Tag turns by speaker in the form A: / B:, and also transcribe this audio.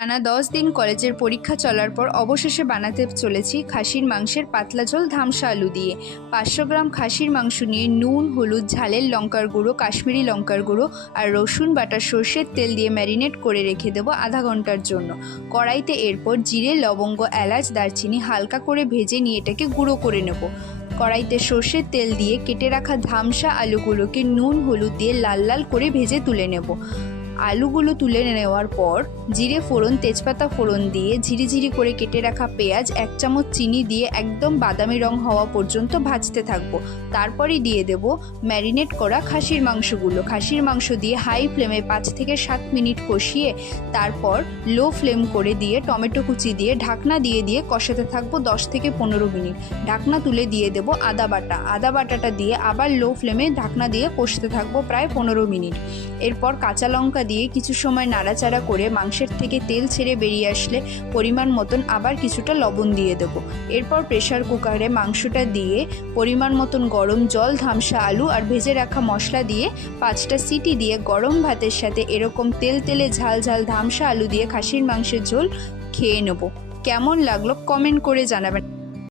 A: টানা দশ দিন কলেজের পরীক্ষা চলার পর অবশেষে বানাতে চলেছি খাসির মাংসের পাতলা ঝোল ধামসা আলু দিয়ে। পাঁচশো গ্রাম খাসির মাংস নিয়ে নুন, হলুদ ঝালের লঙ্কার গুঁড়ো, কাশ্মীরি লঙ্কার গুঁড়ো আর রসুন বাটা সর্ষের তেল দিয়ে ম্যারিনেট করে রেখে দেবো আধা ঘণ্টার জন্য। কড়াইতে এরপর জিরে, লবঙ্গ, এলাচ, দারচিনি হালকা করে ভেজে নিয়ে এটাকে গুঁড়ো করে নেব। কড়াইতে সর্ষের তেল দিয়ে কেটে রাখা ধামসা আলুগুলোকে নুন, হলুদ দিয়ে লাল লাল করে ভেজে তুলে নেব। আলুগুলো তুলে নেওয়ার পর জিরে ফোড়ন, তেজপাতা ফোড়ন দিয়ে ঝিরিঝিরি করে কেটে রাখা পেঁয়াজ এক চামচ চিনি দিয়ে একদম বাদামি রং হওয়া পর্যন্ত ভাজতে থাকব। তারপরে দিয়ে দেব ম্যারিনেট করা খাসির মাংসগুলো। খাসির মাংস দিয়ে হাই ফ্লেমে পাঁচ থেকে সাত মিনিট কষিয়ে তারপর লো ফ্লেম করে দিয়ে টমেটো কুচি দিয়ে ঢাকনা দিয়ে দিয়ে কষাতে থাকব দশ থেকে পনেরো মিনিট। ঢাকনা তুলে দিয়ে দেব আদা বাটা। আদা বাটাটা দিয়ে আবার লো ফ্লেমে ঢাকনা দিয়ে কষতে থাকব প্রায় পনেরো মিনিট। এরপর কাঁচা লঙ্কা দিয়ে কিছু সময় নাড়াচাড়া করে মাংসের থেকে তেল ছেড়ে বেরিয়ে আসলে পরিমাণ মতন আবার কিছুটা লবণ দিয়ে দেবো। এরপর প্রেশার কুকারে মাংসটা দিয়ে পরিমাণ মতন গরম জল, ধামসা আলু আর ভেজে রাখা মশলা দিয়ে পাঁচটা সিটি দিয়ে গরম ভাতের সাথে এরকম তেল তেলে ঝাল ঝাল ধামসা আলু দিয়ে খাসির মাংসের ঝোল খেয়ে নেব। কেমন লাগল কমেন্ট করে জানাবেন।